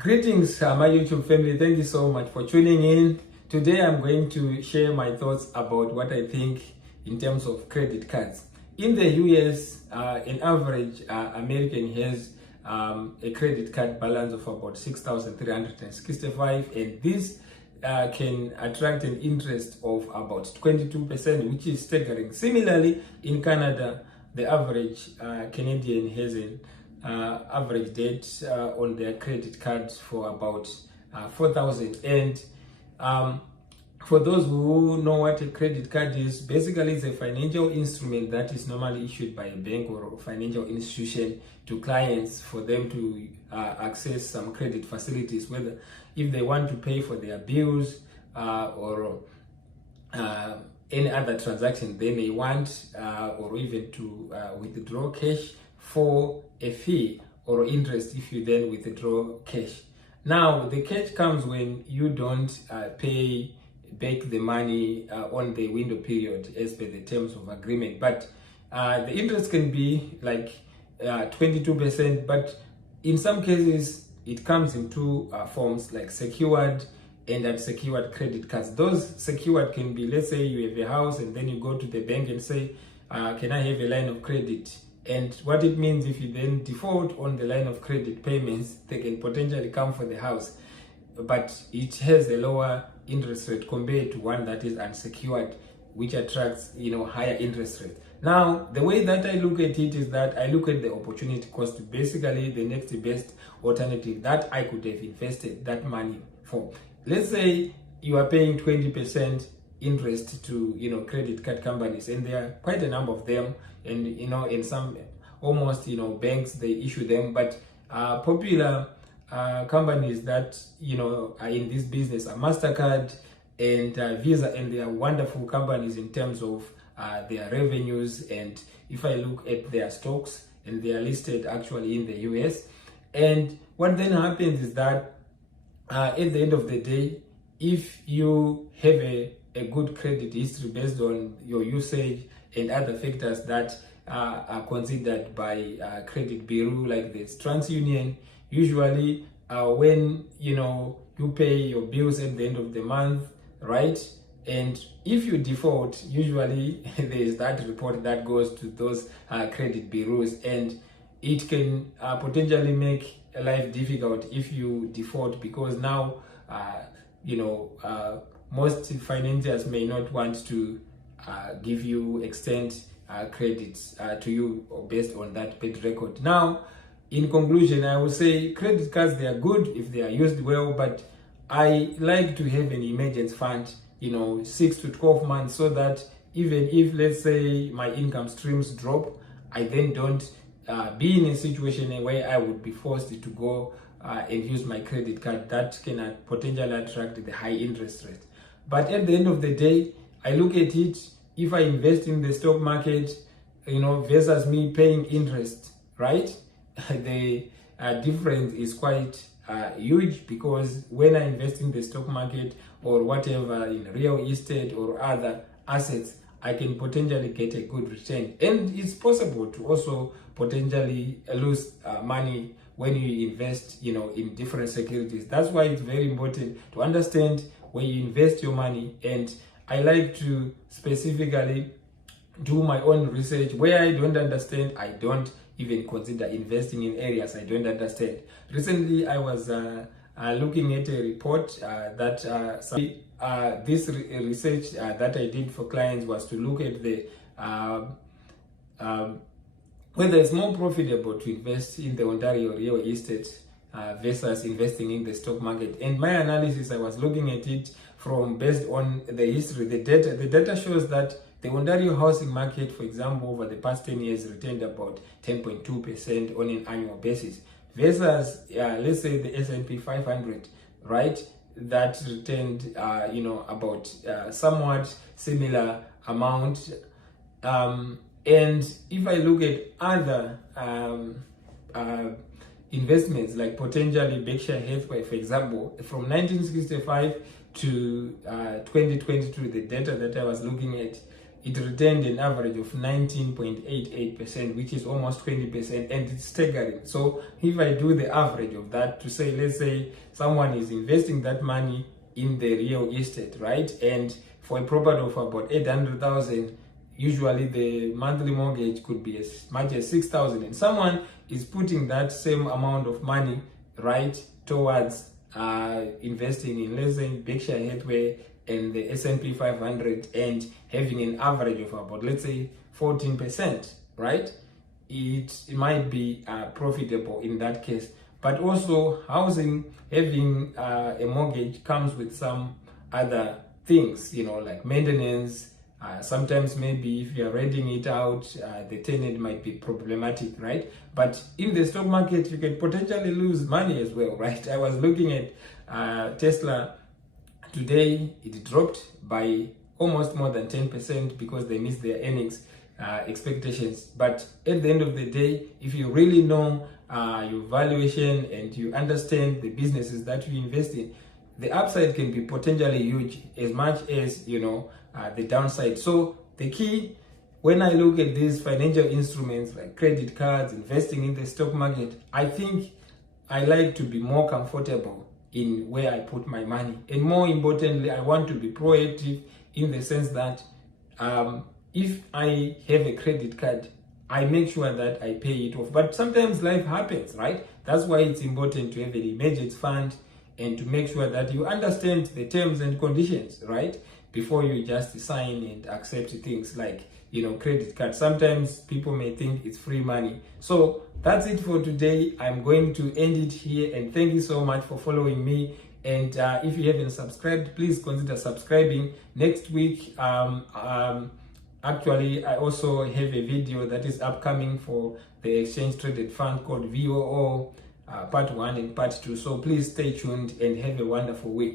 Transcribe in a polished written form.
Greetings, my YouTube family. Thank you so much for tuning in. Today, I'm going to share my thoughts about what I think in terms of credit cards. In the US, an average American has a credit card balance of about 6,365, and this can attract an interest of about 22%, which is staggering. Similarly, in Canada, the average Canadian has an average debt on their credit cards for about 4,000. And for those who know what a credit card is, basically it's a financial instrument that is normally issued by a bank or a financial institution to clients for them to access some credit facilities, whether if they want to pay for their bills or any other transaction they may want, or even to withdraw cash for a fee or interest if you then withdraw cash. Now, the catch comes when you don't pay back the money on the window period as per the terms of agreement. But the interest can be like 22%, but in some cases it comes in two forms, like secured and unsecured credit cards. Those secured can be, let's say you have a house and then you go to the bank and say, can I have a line of credit? And what it means, if you then default on the line of credit payments, they can potentially come for the house, but it has a lower interest rate compared to one that is unsecured, which attracts higher interest rate. Now, the way that I look at it is that I look at the opportunity cost, basically the next best alternative that I could have invested that money for. Let's say you are paying 20% interest to credit card companies, and there are quite a number of them, and in some almost banks they issue them, but popular companies that are in this business are MasterCard and Visa, and they are wonderful companies in terms of their revenues. And if I look at their stocks, and they are listed actually in the US, and what then happens is that at the end of the day, if you have a good credit history based on your usage and other factors that are considered by credit bureau like this TransUnion, usually when you pay your bills at the end of the month, right? And if you default, usually there is that report that goes to those credit bureaus, and it can potentially make life difficult if you default, because now most financiers may not want to give you extend credits to you based on that bad record. Now, in conclusion, I would say credit cards, they are good if they are used well, but I like to have an emergency fund, 6 to 12 months, so that even if, let's say, my income streams drop, I then don't be in a situation where I would be forced to go and use my credit card that can potentially attract the high interest rate. But at the end of the day, I look at it, if I invest in the stock market, versus me paying interest, right? The difference is quite huge, because when I invest in the stock market or whatever, in real estate or other assets, I can potentially get a good return. And it's possible to also potentially lose money when you invest, in different securities. That's why it's very important to understand where you invest your money. And I like to specifically do my own research. Where I don't understand, I don't even consider investing in areas I don't understand. Recently, I was looking at a report that this research that I did for clients was to look at the whether it's more profitable to invest in the Ontario real estate versus investing in the stock market. And my analysis, I was looking at it from based on the history, the data. The data shows that the Ontario housing market, for example, over the past 10 years returned about 10.2% on an annual basis, versus let's say the S&P 500, right? That returned about somewhat similar amount. And if I look at other investments, like potentially Berkshire Hathaway, for example, from 1965 to 2022, the data that I was looking at, it returned an average of 19.88%, which is almost 20%, and it's staggering. So if I do the average of that, to say, let's say someone is investing that money in the real estate, right? And for a property of about 800,000, usually the monthly mortgage could be as much as 6,000, and someone is putting that same amount of money, right, towards investing in, let's say, Berkshire Hathaway and the S&P 500, and having an average of about, let's say, 14%, right? It might be profitable in that case. But also, housing, having a mortgage comes with some other things, you know, like maintenance. Sometimes maybe if you're renting it out, the tenant might be problematic, right? But in the stock market, you can potentially lose money as well, right? I was looking at Tesla today. It dropped by almost more than 10% because they missed their earnings expectations. But at the end of the day, if you really know your valuation and you understand the businesses that you invest in, the upside can be potentially huge as much as, you know, the downside. So the key, when I look at these financial instruments like credit cards, investing in the stock market, I think I like to be more comfortable in where I put my money. And more importantly, I want to be proactive in the sense that if I have a credit card, I make sure that I pay it off. But sometimes life happens, right? That's why it's important to have an emergency fund and to make sure that you understand the terms and conditions, right? Before you just sign and accept things like, you know, credit card. Sometimes people may think it's free money. So that's it for today. I'm going to end it here, and thank you so much for following me. And if you haven't subscribed, please consider subscribing. Next week, actually, I also have a video that is upcoming for the exchange traded fund called VOO, part 1 and part 2. So please stay tuned and have a wonderful week.